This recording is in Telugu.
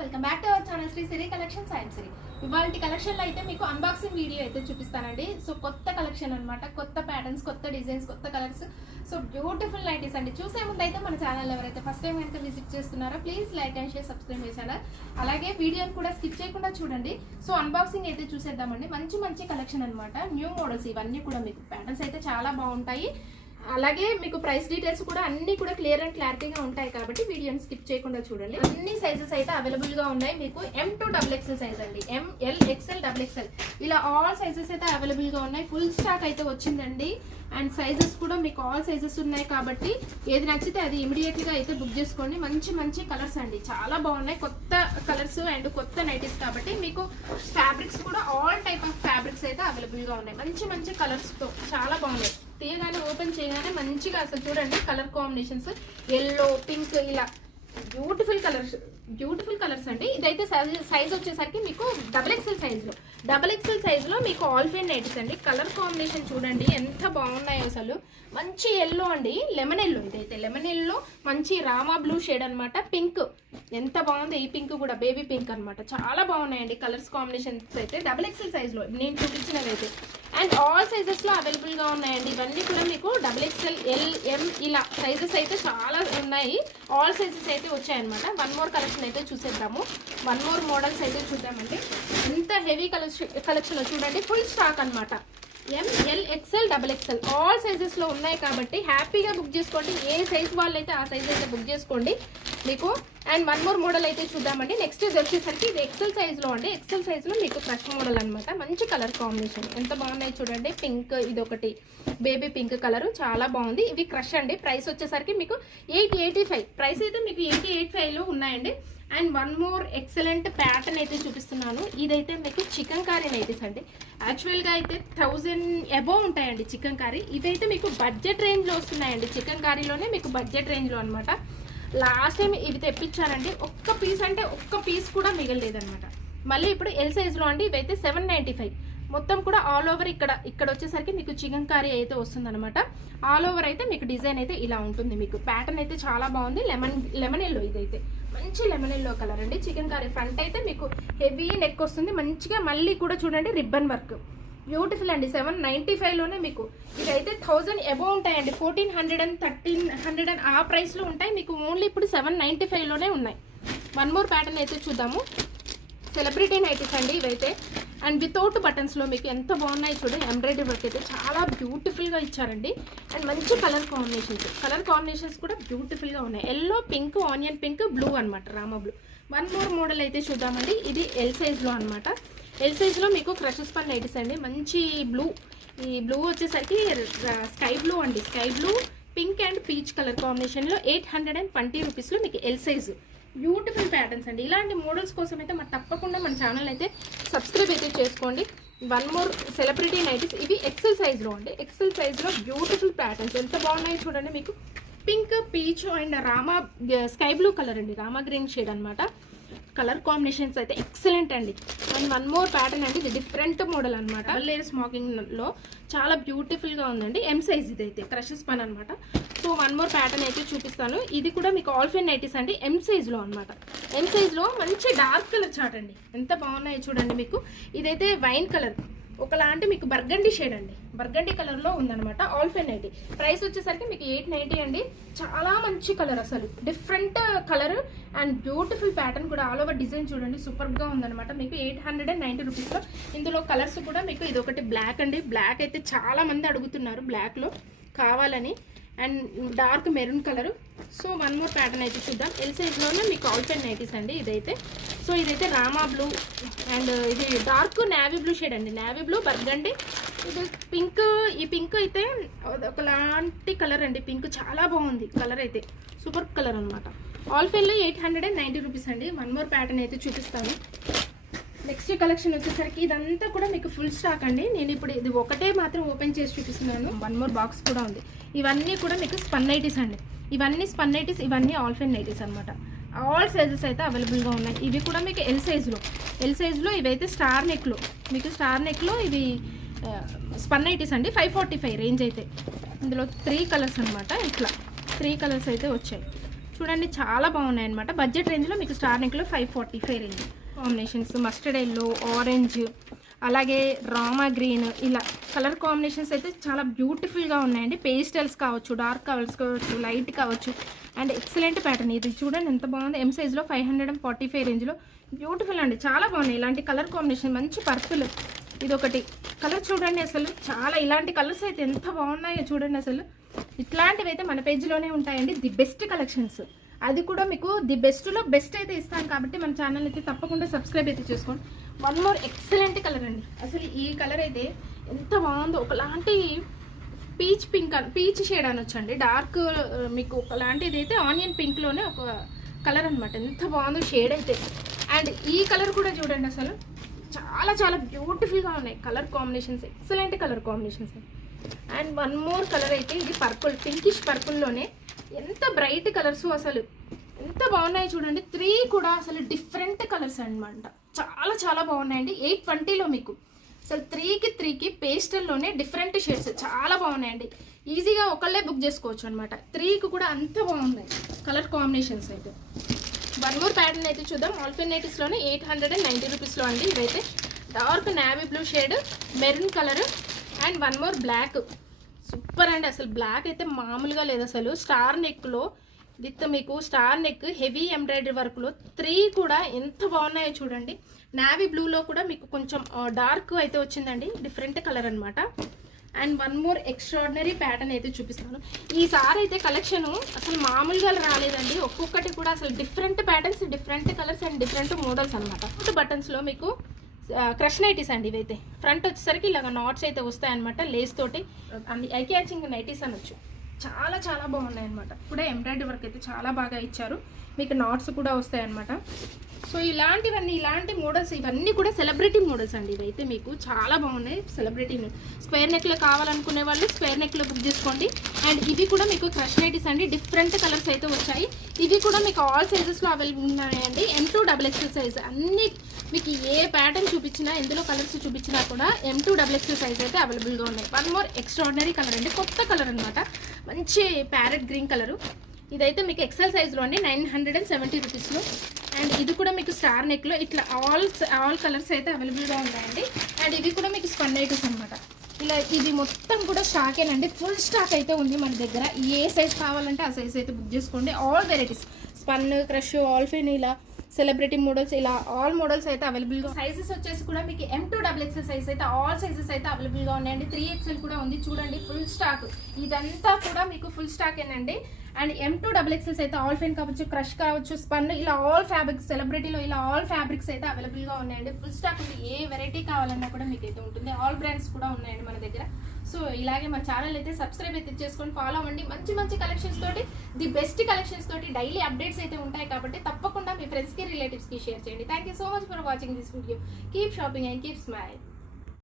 Welcome back to our channel Shri Siri collection and Siri. ఇవాల్టి కలెక్షన్ లో అయితే మీకు అన్బాక్సింగ్ వీడియో అయితే చూపిస్తానండి. సో కొత్త కలెక్షన్ అన్నమాట, కొత్త ప్యాటర్న్స్, కొత్త డిజైన్స్, కొత్త కలర్స్, సో బ్యూటిఫుల్ నైటీస్ అండి. చూసే ముందు అయితే మన ఛానల్ ఎవరైతే ఫస్ట్ టైం కనుక విజిట్ చేస్తున్నారో please like and share, subscribe చేశాను. అలాగే వీడియోని కూడా స్కిప్ చేయకుండా చూడండి. సో అన్బాక్సింగ్ అయితే చూసేద్దామండి. మంచి మంచి కలెక్షన్ అన్నమాట, న్యూ మోడల్స్ ఇవన్నీ కూడా మీకు ప్యాటర్న్స్ అయితే చాలా బాగుంటాయి. అలాగే మీకు ప్రైస్ డీటెయిల్స్ కూడా అన్ని కూడా క్లియర్ అండ్ క్లారిటీగా ఉంటాయి కాబట్టి వీడియోని స్కిప్ చేయకుండా చూడండి. అన్ని సైజెస్ అయితే అవైలబుల్ గా ఉన్నాయి మీకు. M to XXL సైజ్ అండి, ML XL XXL ఇలా ఆల్ సైజెస్ అయితే అవైలబుల్ గా ఉన్నాయి. ఫుల్ స్టాక్ అయితే వచ్చిందండి. అండ్ సైజెస్ కూడా మీకు ఆల్ సైజెస్ ఉన్నాయి కాబట్టి ఏది నచ్చితే అది ఇమీడియట్ గా అయితే బుక్ చేసుకోండి. మంచి మంచి కలర్స్ అండి, చాలా బాగున్నాయి. కొత్త కలర్స్ అండ్ కొత్త నైటీస్ కాబట్టి మీకు ఫ్యాబ్రిక్స్ కూడా ఆల్ టైప్ ఆఫ్ ఫ్యాబ్రిక్స్ అయితే అవైలబుల్ గా ఉన్నాయి. మంచి మంచి కలర్స్ తో చాలా బాగున్నాయి. తీయగానే ఓపెన్ చేయగానే మంచిగా అసలు చూడండి కలర్ కాంబినేషన్స్, ఎల్లో, పింక్ ఇలా బ్యూటిఫుల్ కలర్స్ అండి. ఇదైతే సైజ్ వచ్చేసరికి మీకు XXL సైజ్ లో మీకు ఆల్ ఫైన్ నైటీస్ అండి. కలర్ కాంబినేషన్ చూడండి ఎంత బాగున్నాయి అసలు. మంచి ఎల్లో అండి, లెమన్ ఎల్లో. ఇదైతే లెమన్ ఎల్లో, మంచి రామా బ్లూ షేడ్ అనమాట. పింక్ ఎంత బాగుంది, ఈ పింక్ కూడా బేబీ పింక్ అనమాట. చాలా బాగున్నాయండి కలర్స్ కాంబినేషన్స్ అయితే XXL సైజ్ లో నేను చూపించినవి అయితే. అండ్ ఆల్ సైజెస్ లో అవైలబుల్ గా ఉన్నాయండి. ఇవన్నీ కూడా మీకు XXL, L, M ఇలా సైజెస్ అయితే చాలా ఉన్నాయి. ఆల్ సైజెస్ అయితే వచ్చాయన్నమాట. వన్ మోర్ కలెక్షన్ అయితే చూసేద్దాము. వన్ మోర్ మోడల్స్ అయితే చూద్దామండి. ఎంత హెవీ కలెక్షన్ చూడండి, ఫుల్ స్టాక్ అనమాట. ML XL XXL all sizes లో ఉన్నాయి కాబట్టి హ్యాపీగా బుక్ చేసుకోండి. ఏ సైజ్ వాళ్ళు అయితే ఆ సైజ్ అయితే బుక్ చేసుకోండి మీకు. అండ్ వన్ మోర్ మోడల్ అయితే చూద్దామండి. నెక్స్ట్ ఇది వచ్చేసరికి ఇది XL సైజ్ లో అండి. XL సైజ్ లో మీకు క్రష్ మోడల్ అనమాట. మంచి కలర్ కాంబినేషన్ ఎంత బాగున్నాయి చూడండి. పింక్, ఇది ఒకటి బేబీ పింక్ కలర్ చాలా బాగుంది. ఇవి క్రష్ అండి. ప్రైస్ వచ్చేసరికి మీకు 885. ప్రైస్ అయితే మీకు 885 లో ఉన్నాయండి. And one more excellent pattern అయితే చూపిస్తున్నాను. ఇదైతే మీకు చికెన్ కారీ నైటీస్ అండి. యాక్చువల్గా అయితే 1000 అబోవ్ ఉంటాయండి చికెన్ కారీ. ఇవైతే మీకు బడ్జెట్ రేంజ్లో వస్తున్నాయండి. చికెన్ కారీలోనే మీకు బడ్జెట్ రేంజ్లో అనమాట. లాస్ట్ టైం ఇవి తెప్పించానండి, ఒక్క పీస్ అంటే ఒక్క పీస్ కూడా మిగలలేదనమాట. మళ్ళీ ఇప్పుడు ఎల్ సైజ్లో అండి. ఇవైతే 795. మొత్తం కూడా ఆల్ ఓవర్ ఇక్కడ వచ్చేసరికి మీకు చికెన్ కర్రీ అయితే వస్తుంది అనమాట. ఆల్ ఓవర్ అయితే మీకు డిజైన్ అయితే ఇలా ఉంటుంది. మీకు ప్యాటర్న్ అయితే చాలా బాగుంది. లెమన్ ఎల్లో, ఇదైతే మంచి లెమన్ ఎల్లో కలర్ అండి. చికెన్ కర్రీ ఫ్రంట్ అయితే మీకు హెవీ నెక్ వస్తుంది మంచిగా. మళ్ళీ కూడా చూడండి రిబ్బన్ వర్క్ బ్యూటిఫుల్ అండి. 795 లోనే మీకు ఇదైతే 1000 అబోవ్ ఉంటాయండి. 1400 1300 ఆ ప్రైస్ లో ఉంటాయి మీకు. ఓన్లీ ఇప్పుడు 795 లోనే ఉన్నాయి. వన్ మోర్ ప్యాటర్న్ అయితే చూద్దాము. సెలబ్రిటీ నైటీస్ అండి ఇవైతే. అండ్ వితౌట్ బటన్స్లో మీకు ఎంత బాగున్నాయి చూడండి. ఎంబ్రాయిడరీ వర్క్ అయితే చాలా బ్యూటిఫుల్గా ఇచ్చారండి. అండ్ మంచి కలర్ కాంబినేషన్స్ కూడా బ్యూటిఫుల్గా ఉన్నాయి. Yellow, pink, onion pink, blue అనమాట, Rama blue. One more model అయితే చూద్దామండి. ఇది ఎల్ సైజ్లో అనమాట. ఎల్ సైజ్లో మీకు క్రషెస్ పన్ నైటీస్ అండి. మంచి బ్లూ, ఈ బ్లూ వచ్చేసరికి స్కై బ్లూ అండి. Sky blue, pink and peach colour కాంబినేషన్లో 820 రూపీస్లో మీకు ఎల్ సైజు. బ్యూటిఫుల్ ప్యాటర్న్స్ అండి. ఇలాంటి మోడల్స్ కోసం అయితే మరి తప్పకుండా మన ఛానల్ అయితే సబ్స్క్రైబ్ అయితే చేసుకోండి. One more celebrity nighties. ఇవి ఎక్సెల్ సైజ్లో అండి. ఎక్సెల్ సైజ్లో బ్యూటిఫుల్ ప్యాటర్న్స్ ఎంత బాగున్నాయి చూడండి. మీకు pink, peach and Rama sky blue colour అండి, రామా గ్రీన్ షేడ్ అనమాట. కలర్ కాంబినేషన్స్ అయితే ఎక్సలెంట్ అండి. అండ్ వన్ మోర్ ప్యాటర్న్ అండి. ఇది డిఫరెంట్ మోడల్ అనమాట. లేయర్ స్మోకింగ్ లో చాలా బ్యూటిఫుల్ గా ఉందండి. ఎం సైజ్ ఇదైతే క్రషెస్ పన్ అనమాట. సో వన్ మోర్ ప్యాటర్న్ అయితే చూపిస్తాను. ఇది కూడా మీకు ఆల్ ఫైన్ నైటీస్ అండి. ఎం సైజ్ లో అనమాట. ఎం సైజ్ లో మంచి డార్క్ కలర్ చాట్ అండి. ఎంత బాగున్నాయి చూడండి. మీకు ఇదైతే వైన్ కలర్, ఒకలాంటి మీకు బర్గండీ షేడ్ అండి. బర్గండీ కలర్ లో ఉందన్నమాట. All fine nightie. ప్రైస్ వచ్చేసరికి మీకు 890 అండి. చాలా మంచి కలర్, అసలు different colour and beautiful pattern కూడా. ఆల్ ఓవర్ డిజైన్ చూడండి సూపర్ గా ఉందన్నమాట. మీకు 890 రూపీస్ లో. ఇందులో కలర్స్ కూడా మీకు ఇది ఒకటి బ్లాక్ అండి. బ్లాక్ అయితే చాలా మంది అడుగుతున్నారు బ్లాక్ లో కావాలని. And dark maroon colour. So one more pattern అయితే చూద్దాం. ఎల్ సైజ్లోనే మీకు ఆల్ ఫైన్ నైటీస్ అండి ఇదైతే. సో ఇదైతే రామా బ్లూ అండ్ ఇది డార్క్ నేవీ బ్లూ షేడ్ అండి. నేవీ బ్లూ, బర్గండి, ఇది పింక్. ఈ పింక్ అయితే ఒకలాంటి కలర్ అండి. పింక్ చాలా బాగుంది కలర్ అయితే, సూపర్ కలర్ అనమాట. ఆల్ ఫైన్లో 890 రూపీస్ అండి. వన్ మోర్ ప్యాటర్న్ అయితే చూపిస్తాను. నెక్స్ట్ కలెక్షన్ వచ్చేసరికి ఇదంతా కూడా మీకు ఫుల్ స్టాక్ అండి. నేను ఇప్పుడు ఇది ఒకటే మాత్రం ఓపెన్ చేసి చూపిస్తున్నాను. వన్ మోర్ బాక్స్ కూడా ఉంది. ఇవన్నీ కూడా మీకు స్పన్ నైటీస్ అండి. ఇవన్నీ స్పన్ నైటీస్, ఇవన్నీ ఆల్ ఫైన్ నైటీస్ అనమాట. ఆల్ సైజెస్ అయితే అవైలబుల్గా ఉన్నాయి. ఇవి కూడా మీకు ఎల్ సైజ్లో ఇవైతే స్టార్ నెక్లో, మీకు స్టార్ నెక్లో ఇవి స్పన్ నైటీస్ అండి. 545 రేంజ్ అయితే. ఇందులో 3 కలర్స్ అనమాట. ఇట్లా 3 కలర్స్ అయితే వచ్చాయి. చూడండి చాలా బాగున్నాయి అనమాట. బడ్జెట్ రేంజ్లో మీకు స్టార్ నెక్లో 545 range. Combinations mustard yellow, orange, అలాగే రామా గ్రీన్, ఇలా కలర్ కాంబినేషన్స్ అయితే చాలా బ్యూటిఫుల్గా ఉన్నాయండి. పేస్టల్స్ కావచ్చు, డార్క్ కలర్స్ కావచ్చు, లైట్ కావచ్చు, అండ్ ఎక్సలెంట్ ప్యాటర్న్. ఇది చూడండి ఎంత బాగుంది. ఎం సైజ్లో 545 రేంజ్లో బ్యూటిఫుల్ అండి, చాలా బాగున్నాయి. ఇలాంటి కలర్ కాంబినేషన్ మంచి పర్పుల్, ఇది ఒకటి కలర్ చూడండి. అసలు చాలా ఇలాంటి కలర్స్ అయితే ఎంత బాగున్నాయో చూడండి. అసలు ఇట్లాంటివి అయితే మన పేజ్లోనే ఉంటాయండి. ది బెస్ట్ కలెక్షన్స్, అది కూడా మీకు ది బెస్ట్లో బెస్ట్ అయితే ఇస్తాను కాబట్టి మన ఛానల్ అయితే తప్పకుండా సబ్స్క్రైబ్ అయితే చేసుకోండి. వన్ మోర్ ఎక్సలెంట్ కలర్ అండి. అసలు ఈ కలర్ అయితే ఎంత బాగుందో, ఒకలాంటి పీచ్ షేడ్ అనొచ్చండి. డార్క్ మీకు ఒకలాంటిది అయితే ఆనియన్ పింక్లోనే ఒక కలర్ అనమాట. ఎంత బాగుందో షేడ్ అయితే. అండ్ ఈ కలర్ కూడా చూడండి, అసలు చాలా చాలా బ్యూటిఫుల్గా ఉన్నాయి colour combinations, excellent colour combinations. And one more colour అయితే ఇది పర్పుల్, పింకిష్ పర్పుల్లోనే ఎంత బ్రైట్ కలర్స్, అసలు ఎంత బాగున్నాయి చూడండి. 3 కూడా అసలు డిఫరెంట్ కలర్స్ అనమాట, చాలా చాలా బాగున్నాయండి. 820లో మీకు అసలు 3కి పేస్టల్లోనే డిఫరెంట్ షేడ్స్ చాలా బాగున్నాయండి. ఈజీగా ఒకళ్ళే బుక్ చేసుకోవచ్చు అనమాట. 3కి కూడా అంత బాగున్నాయి కలర్ కాంబినేషన్స్ అయితే. వన్ మోర్ ప్యాటర్న్ అయితే చూద్దాం. ఆల్ఫిన్ నైటీస్లోనే 890 రూపీస్లో అండి. ఇవైతే dark navy blue shade, maroon colour, and one more black. Super అండి, అసలు బ్లాక్ అయితే మామూలుగా లేదు. అసలు స్టార్ నెక్లో విత్ మీకు స్టార్ నెక్ హెవీ ఎంబ్రాయిడరీ వర్క్లో 3 కూడా ఎంత బాగున్నాయో చూడండి. నావీ బ్లూలో కూడా మీకు కొంచెం డార్క్ అయితే వచ్చిందండి, డిఫరెంట్ కలర్ అనమాట. And one more extraordinary pattern అయితే చూపిస్తాను. ఈసారి అయితే కలెక్షన్ అసలు మామూలుగా రాలేదండి. ఒక్కొక్కటి కూడా అసలు different patterns, different colours and different models అనమాట. బటన్స్లో మీకు క్రష్ నైటీస్ అండి. ఇవైతే ఫ్రంట్ వచ్చేసరికి ఇలాగ నాట్స్ అయితే వస్తాయన్నమాట, లేస్ తోటి. అన్ని ఐ క్యాచింగ్ నైటీస్ అనొచ్చు. చాలా చాలా బాగున్నాయి అనమాట. కూడా ఎంబ్రాయిడరీ వర్క్ అయితే చాలా బాగా ఇచ్చారు. మీకు నాట్స్ కూడా వస్తాయన్నమాట. సో ఇలాంటి మోడల్స్ ఇవన్నీ కూడా సెలబ్రిటీ మోడల్స్ అండి. ఇవైతే మీకు చాలా బాగున్నాయి. సెలబ్రిటీ స్క్వేర్ నెక్లో కావాలనుకునే వాళ్ళు స్క్వేర్ నెక్లో బుక్ చేసుకోండి. అండ్ ఇవి కూడా మీకు క్రష్ నైటీస్ అండి, డిఫరెంట్ కలర్స్ అయితే వచ్చాయి. ఇవి కూడా మీకు ఆల్ సైజెస్లో అవైలబుల్ ఉన్నాయండి. M2 XXL సైజ్ అన్ని మీకు ఏ ప్యాటర్న్ చూపించినా, ఎందులో కలర్స్ చూపించినా కూడా M2 XXL సైజ్ అయితే అవైలబుల్గా ఉన్నాయి. వన్ మోర్ ఎక్స్ట్రాడినరీ కలర్ అండి, కొత్త కలర్ అనమాట. మంచి ప్యారెట్ గ్రీన్ కలరు. ఇదైతే మీకు ఎక్సెల్ సైజ్లో అండి, 970 రూపీస్లో. అండ్ ఇది కూడా మీకు స్టార్ నెక్లో ఇట్లా ఆల్ కలర్స్ అయితే అవైలబుల్గా ఉన్నాయండి. అండ్ ఇవి కూడా మీకు స్పన్ నైటీస్ అనమాట. ఇలా ఇది మొత్తం కూడా స్టాకేనండి, ఫుల్ స్టాక్ అయితే ఉంది మన దగ్గర. ఏ సైజ్ కావాలంటే ఆ సైజ్ అయితే బుక్ చేసుకోండి. ఆల్ వెరైటీస్ స్పన్, క్రష్, ఆల్ఫిన్, ఇలా సెలబ్రిటీ మోడల్స్, ఇలా ఆల్ మోడల్స్ అయితే అవైలబుల్గా. సైజెస్ వచ్చేసి కూడా మీకు M2 XXL సైజ్ అయితే ఆల్ సైజెస్ అయితే అవైలబుల్గా ఉన్నాయండి. 3XL కూడా ఉంది చూడండి, ఫుల్ స్టాక్. ఇదంతా కూడా మీకు ఫుల్ స్టాక్ ఏనండి. అండ్ M2 XXL అయితే ఆల్ ఫైన్ కావచ్చు, క్రష్ కావచ్చు, స్పన్, ఇలా ఆల్ ఫ్యాబ్రిక్స్, సెలబ్రిటీలో ఇలా ఆల్ ఫ్యాబ్రిక్స్ అయితే అవైలబుల్గా ఉన్నాయండి. ఫుల్ స్టాక్ ఉంది. ఏ వెరైటీ కావాలన్నా కూడా మీకు అయితే ఉంటుంది. ఆల్ బ్రాండ్స్ కూడా ఉన్నాయండి మన దగ్గర. సో ఇలాగే మన ఛానల్ అయితే సబ్స్క్రైబ్ అయితే చేసుకొని ఫాలో అవ్వండి. మంచి మంచి కలెక్షన్స్ తోటి, ది బెస్ట్ కలెక్షన్స్ తోటి డైలీ అప్డేట్స్ అయితే ఉంటాయి కాబట్టి తప్పకుండా మీ ఫ్రెండ్స్కి, రిలేటివ్స్కి షేర్ చేయండి. Thank you so much for watching this video. Keep shopping and keep smile.